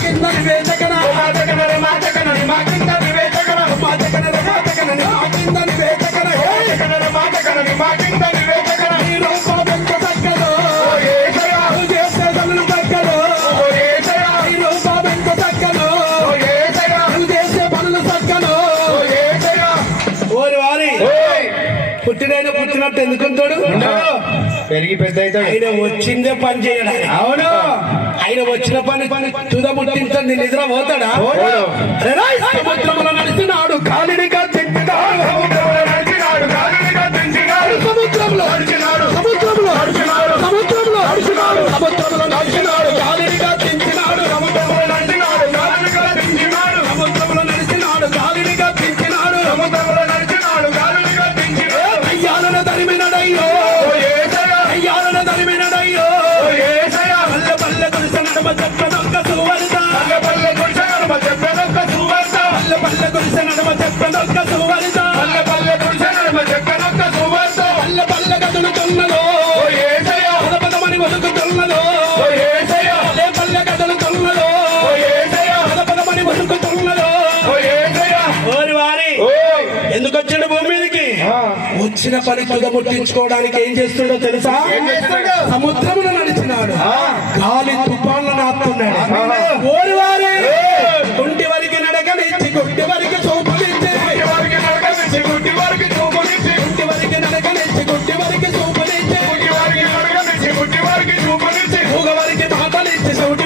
కింద నివేదకన మా జగన రే మా జగన మా కింద నివేదకన మా జగన రే మా జగన మా కింద నివేదకన మా జగన రే మా జగన మా కింద నివేదకన నీ రూపం ఎంత చక్కదో ఓ యేసయ్యా నువ్వు చేసే పనులు చక్కదో ఓ యేసయ్యా నీ రూపం ఎంత చక్కదో ఓ యేసయ్యా నువ్వు చేసే పనులు చక్కదో ఓ యేసయ్యా ఓరి వారి పుట్టినైనా పుట్టినట్టు ఎందుకుంటాడు పెరిగి పెద్ద అవుతాడు. ఆయన వచ్చిందే పని చేయడానికి. అవును, ఆయన వచ్చిన పని తుద ముట్టించండి నిద్ర పోతాడా? సముద్రములో నడిచినాడు కాలిడిగా చెందినాడు సముద్రంలో నడిచినాడు కాలిడిగా చెందినాడు సముద్రంలో నడిచినాడు సముద్రంలో నడిచినాడు సముద్రంలో నడిచినాడు సముద్రంలో నడిచినాడు కాలిడిగా చెందినాడు సముద్రంలో నడిచినాడు కాలిడిగా చెందినాడు సముద్రంలో నడిచినాడు కాలిడిగా చెందినాడు సముద్రంలో నడిచినాడు కాలిడిగా చెందినాడు అయ్యాలను తరిమినడయ్యో అయ్యాలను తరిమినడయ్యో పల్లె పల్లె గుడిసె నడమ చెప్పనొక్క సువర్త పల్లె పల్లె గుడిసె నడమ చెప్పనొక్క సువర్త పల్లె పల్లె గుడిసె నడమ చెప్పనొక్క సువర్త పల్లె పల్లె గుడిసె నడమ చెప్పనొక్క సువర్త పల్లె పల్లె కదులుతున్నదో పదపదమని వదుకుతున్నదో పల్లె పల్లె కదులుతున్నదో పదపదమని వదుకుతున్నదో ఓరి వారి ఎందుకు వచ్చిండు భూమి మీదకి? వచ్చిన పని తుద ముట్టించుకోవడానికి ఏం చేస్తుండో తెలుసా? సముద్రమును నడిచినాడు, గాలి తుఫాన్లను ఆపుతున్నాడు. ఓరి వారే కుంటి వరకు నడకనిచ్చి గుడ్డి వరకు చూపునిచ్చి కుంటి వరకు నడకనిచ్చి గుడ్డి వరకు చూపునిచ్చి కుంటి వరకు నడకనిచ్చి గుడ్డి వరకు చూపునిచ్చి కుంటి వరకు నడకనిచ్చి గుడ్డి వరకు చూపునిచ్చి మూగ వరకు మాటలిచ్చి సౌటి